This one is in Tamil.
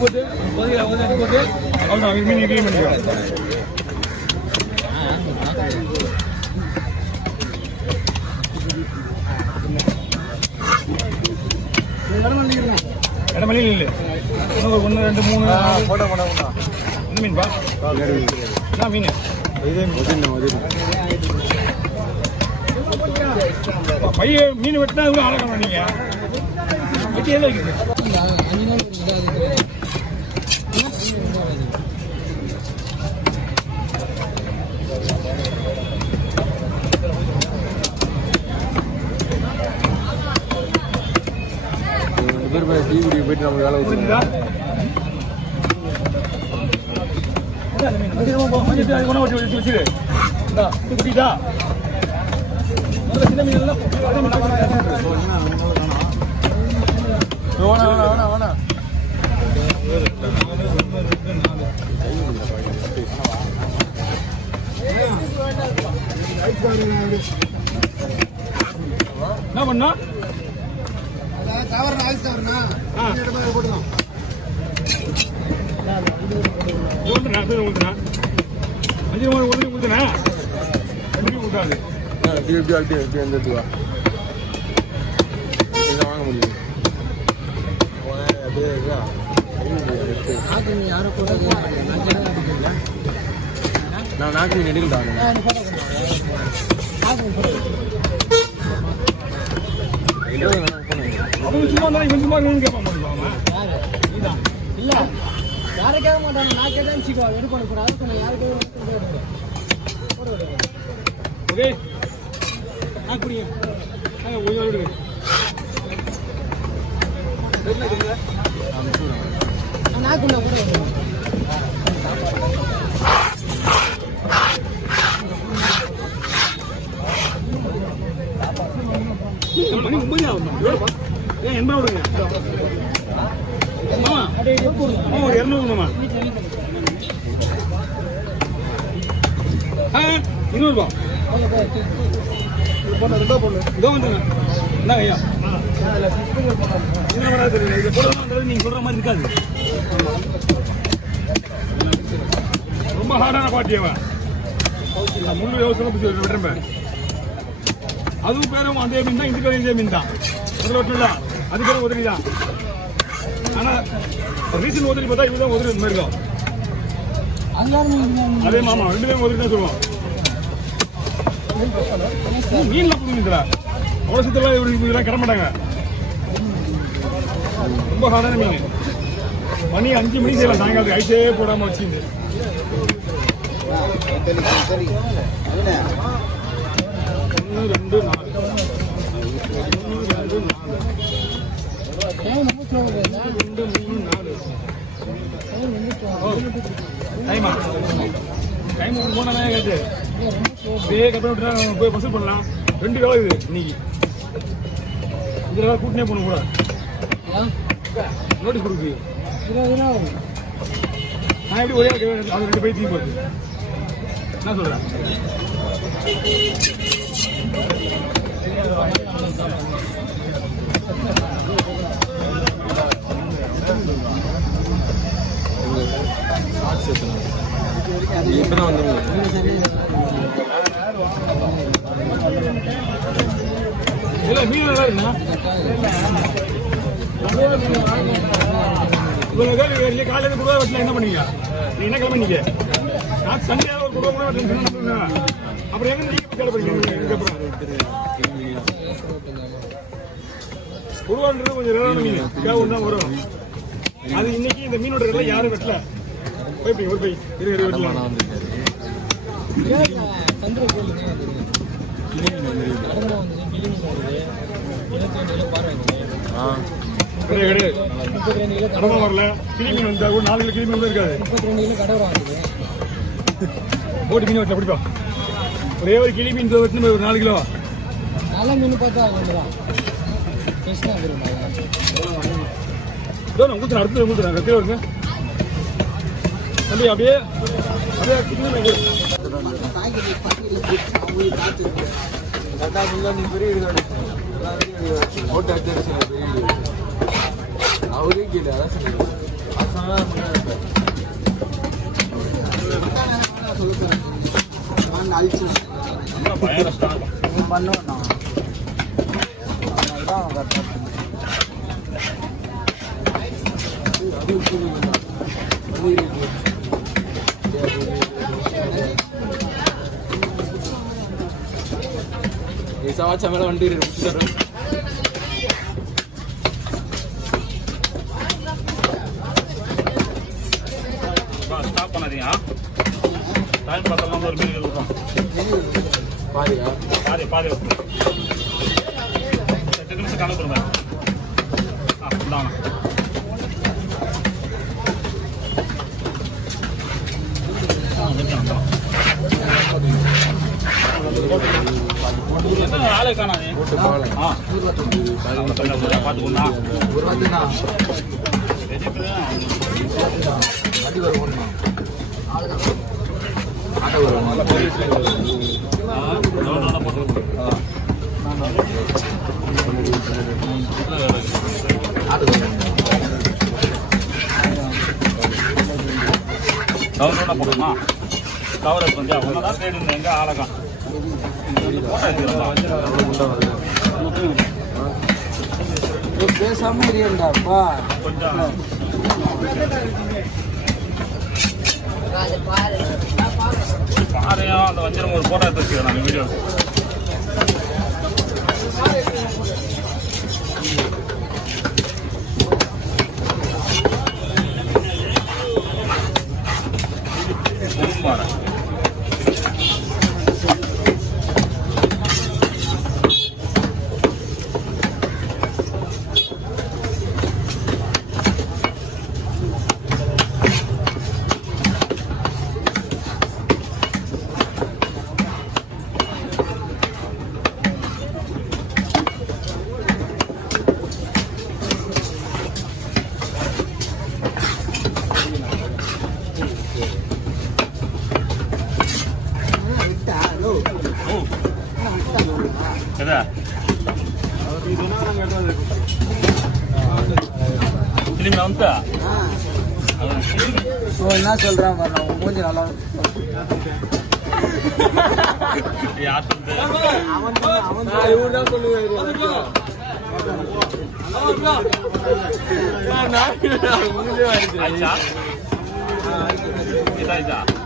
போட்டு போட்டு அவ்வளோ மீன் கிளீன் பண்ணிக்கலாம். இடமலையில் இல்லை. இன்னும் ஒரு 1 2 3 போட்டோ என்ன மீன்பா? என்ன மீன்? பைய மீன் வெட்டினா இவ்வளோ ஆழக்கணும். நீங்கள் வெட்டி எல்லாம் இருக்குது. போயிட்டு நம்ம வேலை வச்சுருந்தா சின்ன மீன் என்ன பண்ணா நான் நாக்கு நெடுக்கா அவங்க சும்மா இருந்தாலும் இவன் சும்மா கேட்க மாட்டாங்க. இல்ல யாரும் கேட்க மாட்டாங்க. நான் கேட்டேன் வச்சுக்கோ எடுக்க கூடாது. யாருக்கு ஓகே நான் குடிங்க நாக்குள்ள கூட மணி 9 ஆகும். ஏன் 80 விடுங்க மாமா. ஒரு 200 மாமா. 200 ரூபா இதோ வந்துங்க. என்ன ஐயா நீங்க சொல்ற மாதிரி இருக்காது. ரொம்ப ஹார்டான பாட்டி அவன். முழு விவசாயம் விட்டுறேன். அதுவும் பேரும் அதே மீன் தான். இந்த பேரும் இதே மீன் தான். அதில் ஒட்டுல அது பேரும் உதவி தான். ஆனா ரீசன் உதவி பார்த்தா இவதான் உதவி இந்த மாதிரி இருக்கும். அதே மாமா 2 பேரும் உதவி தான் சொல்லுவோம். மீன்லாம் புது மீன் அவ்வளோ சுத்தலாம் இதெல்லாம் கிட மாட்டாங்க. ரொம்ப ஹார்டான மீன். மணி 5 மணிக்கு செய்யலாம். சாயங்காலத்துக்கு ஐஸே போடாம வச்சுருந்து 1 2 4 டைம் 3 கேட்டு போய் வசூல் பண்ணலாம். 2 வேலை இது இன்னைக்கு. இதில் கூட்டினே போகணும் கூட நோட்டீஸ் கொடுக்கு. நான் எப்படி ஒரே அது 2 பை தீ போகுது. என்ன சொல்கிறேன்? இப்பதான் வந்து இல்ல மீன் நல்லா இருக்குண்ணா. இவ்வளவு காலையில குடுவா வெட்டலாம். என்ன பண்ணீங்க? நீ என்ன கிளம்ப? நீங்க நான் சண்டே ஒரு குடுவா கூட வெட்டலாம். அப்புறம் எங்க நீங்க கேள்வி பண்ணீங்க? குருவான்றது கொஞ்சம் ரேரான மீன். கேவும் தான் வரும். அது இன்னைக்கு இந்த மீனோட ரேட்ல யாரும் வெட்டல. போய் ஒரு பை வெட்டலாம். கடமா வரல. கிளி மீன் வந்தா கூட 4 கிலோ கிளி மீன் இருக்காது. 32 கிலோ கடை வாங்குது. போட்டு மீன் வெட்டல பிடிப்பா. ஒரே ஒரு கிளி மீன் வெட்டணும். ஒரு 4 கிலோ நல்ல மீன் பார்த்தா ஊத்துறேன். அடுத்து ஊத்துறேன். கத்திர வருங்க. தம்பி அப்படியே அப்படியே கிட்ட நீ பெரிய ஓட்டு அடிச்சு அவரே கேளு அதான் பண்ணுவோம் சவாச்சா மேல வண்டி முடிச்சுட்டு ஸ்டாப் பண்ணாதீங்க டைம் பார்த்தலாம் ஒரு மீன் இருக்கும் பாதியா பாதி 8 நிமிஷம் கணக்கு கொடுங்க இந்தாங்க ஆளே காணாது பார்த்துக்கோண்ணா கவரோட போடுமா கவரை கொஞ்சம் ஒன்றா தேடி இருந்தேன் எங்கே ஆளக்கான் பேசாம இருப்பாப்பா கொஞ்சம் பாறையும் அந்த வஞ்சிரம் ஒரு போட்டோ எடுத்து வச்சுக்கிறேன் நான் வீடியோ என்ன சொல்றான் மூஞ்சி நல்லா சொல்லுவேன்